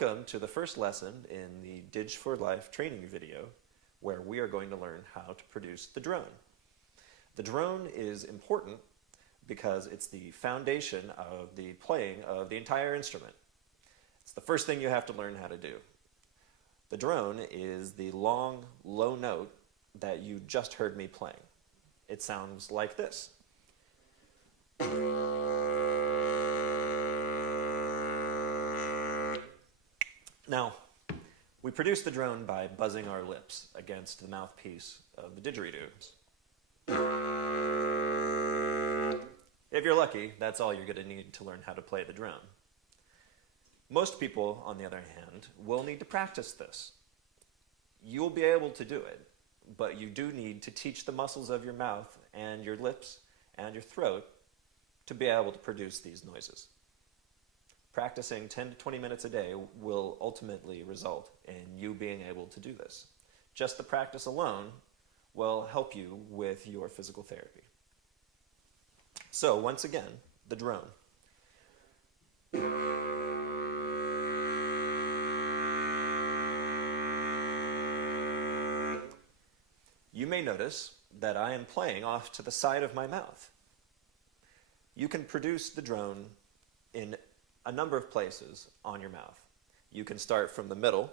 Welcome to the first lesson in the Dig for Life training video, where we are going to learn how to produce the drone. The drone is important because it's the foundation of the playing of the entire instrument. It's the first thing you have to learn how to do. The drone is the long, low note that you just heard me playing. It sounds like this. Now, we produce the drone by buzzing our lips against the mouthpiece of the didgeridoo. If you're lucky, that's all you're going to need to learn how to play the drone. Most people, on the other hand, will need to practice this. You'll be able to do it, but you do need to teach the muscles of your mouth and your lips and your throat to be able to produce these noises. Practicing 10 to 20 minutes a day will ultimately result in you being able to do this. Just the practice alone will help you with your physical therapy. So once again, the drone. You may notice that I am playing off to the side of my mouth. You can produce the drone in a number of places on your mouth. You can start from the middle,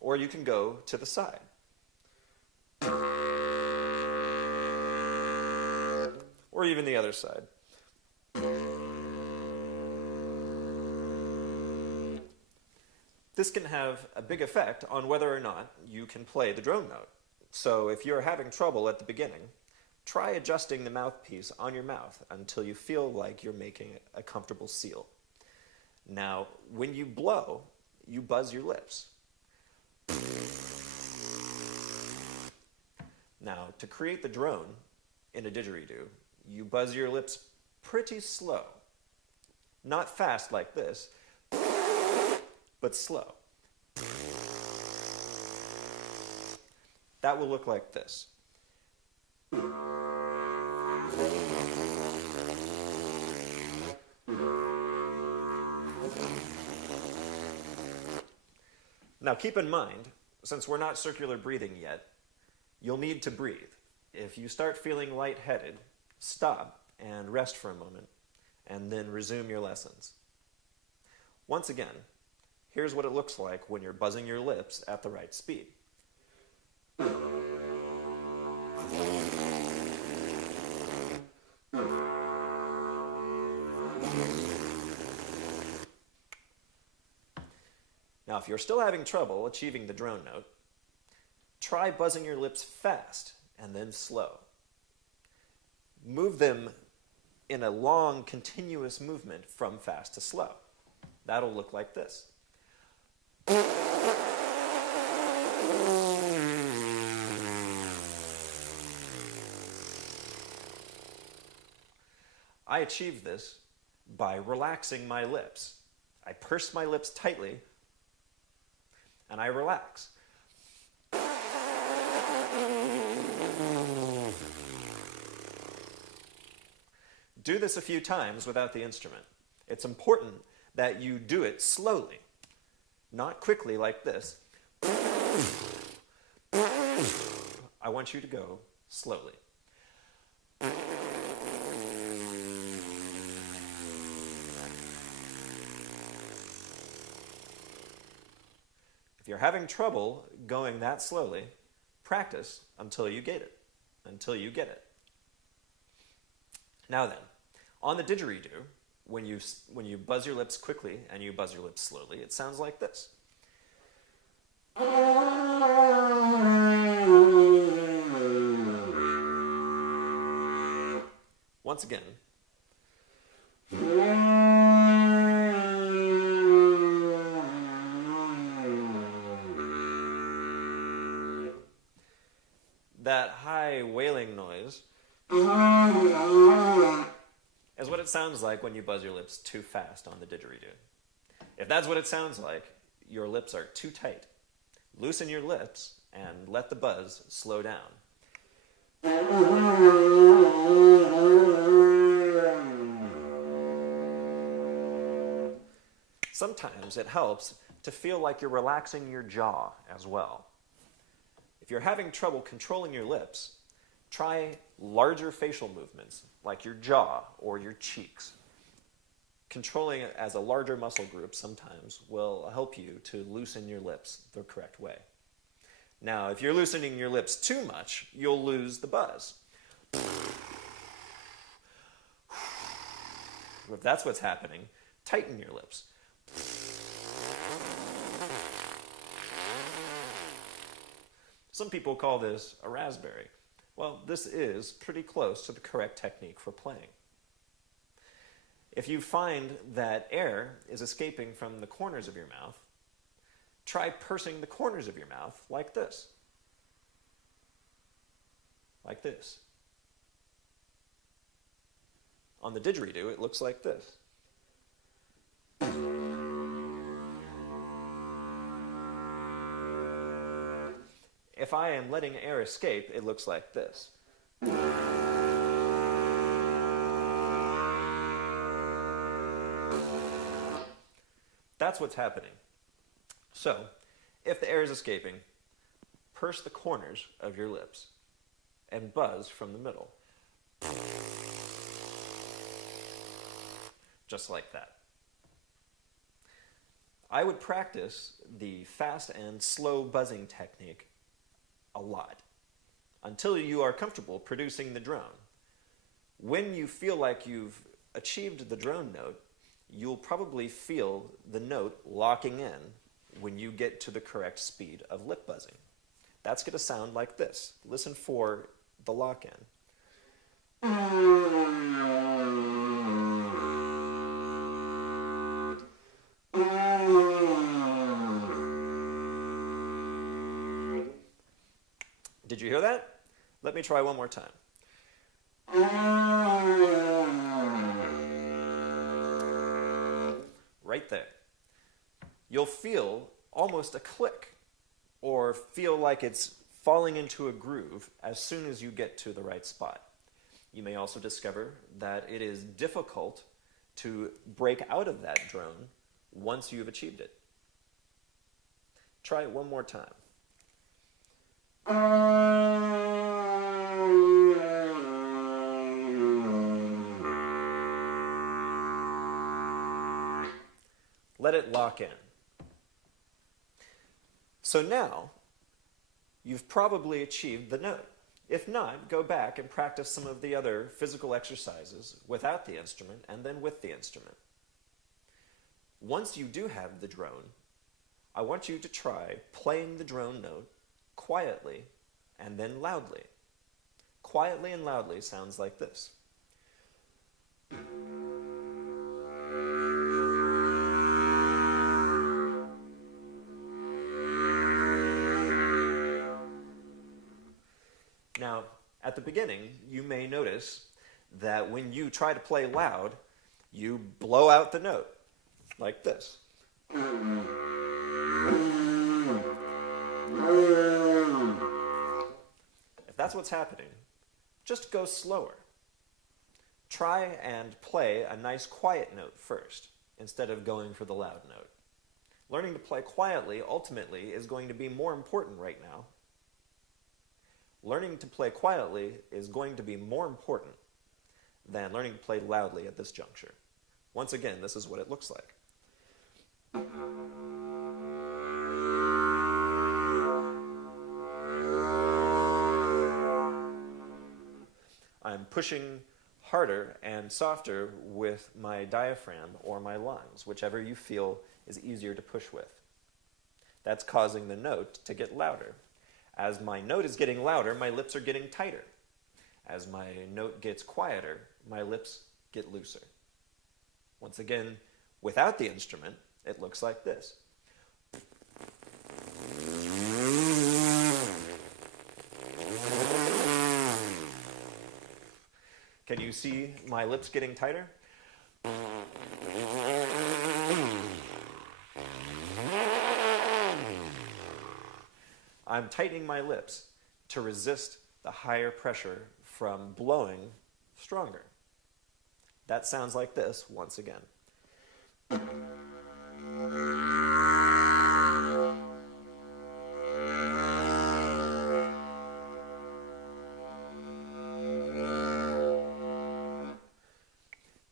or you can go to the side. Or even the other side. This can have a big effect on whether or not you can play the drone note. So if you're having trouble at the beginning, try adjusting the mouthpiece on your mouth until you feel like you're making a comfortable seal. Now, when you blow, you buzz your lips. Now, to create the drone in a didgeridoo, you buzz your lips pretty slow. Not fast like this, but slow. That will look like this. Now keep in mind, since we're not circular breathing yet, you'll need to breathe. If you start feeling lightheaded, stop and rest for a moment, and then resume your lessons. Once again, here's what it looks like when you're buzzing your lips at the right speed. Now, if you're still having trouble achieving the drone note, try buzzing your lips fast and then slow. Move them in a long, continuous movement from fast to slow. That'll look like this. I achieve this by relaxing my lips. I purse my lips tightly and I relax. Do this a few times without the instrument. It's important that you do it slowly, not quickly like this. I want you to go slowly. If you're having trouble going that slowly, practice until you get it. Now then, on the didgeridoo, when you buzz your lips quickly and you buzz your lips slowly, it sounds like this. Once again. That high wailing noise is what it sounds like when you buzz your lips too fast on the didgeridoo. If that's what it sounds like, your lips are too tight. Loosen your lips and let the buzz slow down. Sometimes it helps to feel like you're relaxing your jaw as well. If you're having trouble controlling your lips, try larger facial movements like your jaw or your cheeks. Controlling it as a larger muscle group sometimes will help you to loosen your lips the correct way. Now, if you're loosening your lips too much, you'll lose the buzz. If that's what's happening, tighten your lips. Some people call this a raspberry. Well, this is pretty close to the correct technique for playing. If you find that air is escaping from the corners of your mouth, try pursing the corners of your mouth like this. Like this. On the didgeridoo, it looks like this. If I am letting air escape, it looks like this. That's what's happening. So, if the air is escaping, purse the corners of your lips and buzz from the middle. Just like that. I would practice the fast and slow buzzing technique a lot until you are comfortable producing the drone. When you feel like you've achieved the drone note, you'll probably feel the note locking in when you get to the correct speed of lip buzzing. That's going to sound like this. Listen for the lock-in. Did you hear that? Let me try one more time. Right there. You'll feel almost a click or feel like it's falling into a groove as soon as you get to the right spot. You may also discover that it is difficult to break out of that drone once you've achieved it. Try it one more time. Let it lock in. So now, you've probably achieved the note. If not, go back and practice some of the other physical exercises without the instrument and then with the instrument. Once you do have the drone, I want you to try playing the drone note quietly and then loudly. Quietly and loudly sounds like this. Now, at the beginning, you may notice that when you try to play loud, you blow out the note, like this. If that's what's happening, just go slower. Try and play a nice quiet note first, instead of going for the loud note. Learning to play quietly, ultimately, is going to be more important right now. Learning to play quietly is going to be more important than learning to play loudly at this juncture. Once again, this is what it looks like. I'm pushing harder and softer with my diaphragm or my lungs, whichever you feel is easier to push with. That's causing the note to get louder. As my note is getting louder, my lips are getting tighter. As my note gets quieter, my lips get looser. Once again, without the instrument, it looks like this. Can you see my lips getting tighter? I'm tightening my lips to resist the higher pressure from blowing stronger. That sounds like this once again.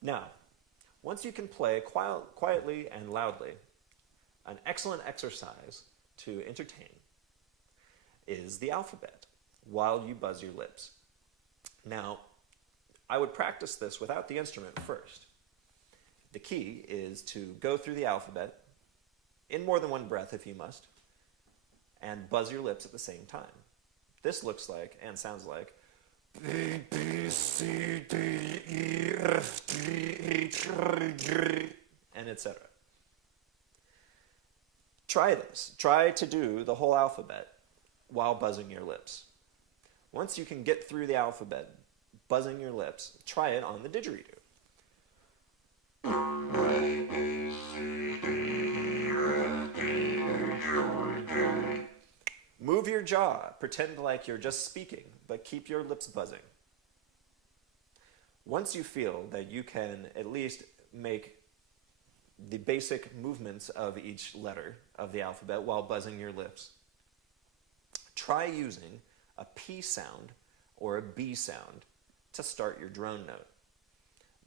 Now, once you can play quietly and loudly, an excellent exercise to entertain is the alphabet while you buzz your lips. Now, I would practice this without the instrument first. The key is to go through the alphabet in more than one breath if you must, and buzz your lips at the same time. This looks like and sounds like A, B, C, D, E, F, G, H, I, J, and etc. Try this. Try to do the whole alphabet while buzzing your lips. Once you can get through the alphabet, buzzing your lips, try it on the didgeridoo. Move your jaw, pretend like you're just speaking, but keep your lips buzzing. Once you feel that you can at least make the basic movements of each letter of the alphabet while buzzing your lips, try using a P sound or a B sound to start your drone note.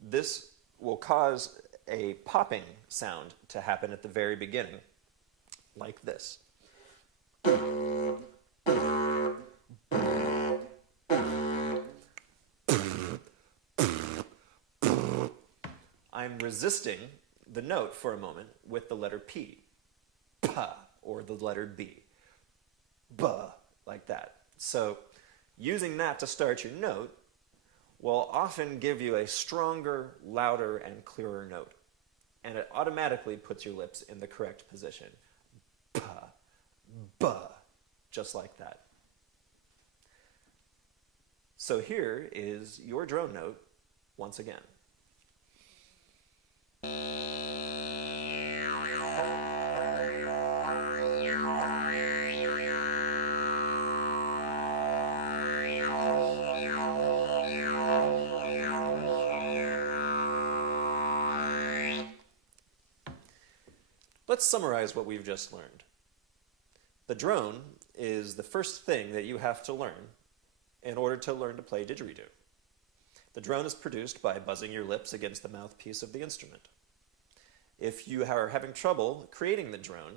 This will cause a popping sound to happen at the very beginning, like this. I'm resisting the note for a moment with the letter P, pa, or the letter B, ba, like that. So using that to start your note will often give you a stronger, louder, and clearer note. And it automatically puts your lips in the correct position. Pa, ba, just like that. So here is your drone note once again. Let's summarize what we've just learned. The drone is the first thing that you have to learn in order to learn to play didgeridoo. The drone is produced by buzzing your lips against the mouthpiece of the instrument. If you are having trouble creating the drone,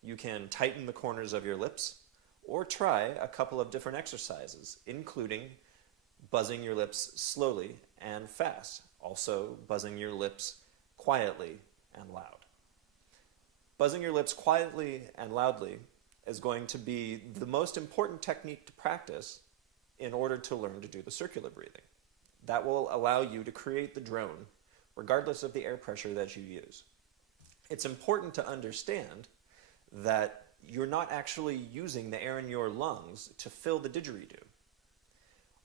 you can tighten the corners of your lips or try a couple of different exercises, including buzzing your lips slowly and fast, also buzzing your lips quietly and loud. Buzzing your lips quietly and loudly is going to be the most important technique to practice in order to learn to do the circular breathing. That will allow you to create the drone regardless of the air pressure that you use. It's important to understand that you're not actually using the air in your lungs to fill the didgeridoo.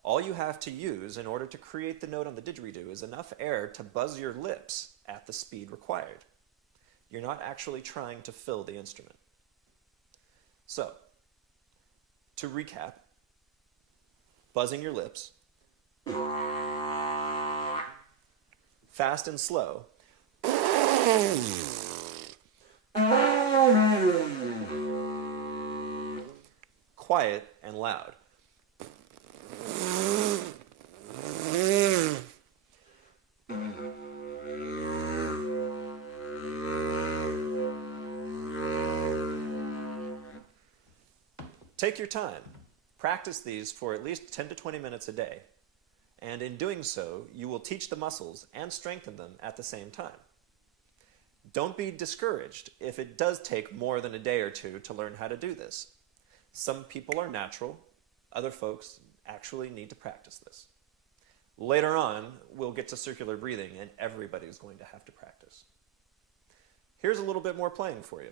All you have to use in order to create the note on the didgeridoo is enough air to buzz your lips at the speed required. You're not actually trying to fill the instrument. So, to recap, buzzing your lips, fast and slow, quiet and loud. Take your time. Practice these for at least 10 to 20 minutes a day. And in doing so, you will teach the muscles and strengthen them at the same time. Don't be discouraged if it does take more than a day or two to learn how to do this. Some people are natural, other folks actually need to practice this. Later on, we'll get to circular breathing and everybody's going to have to practice. Here's a little bit more playing for you.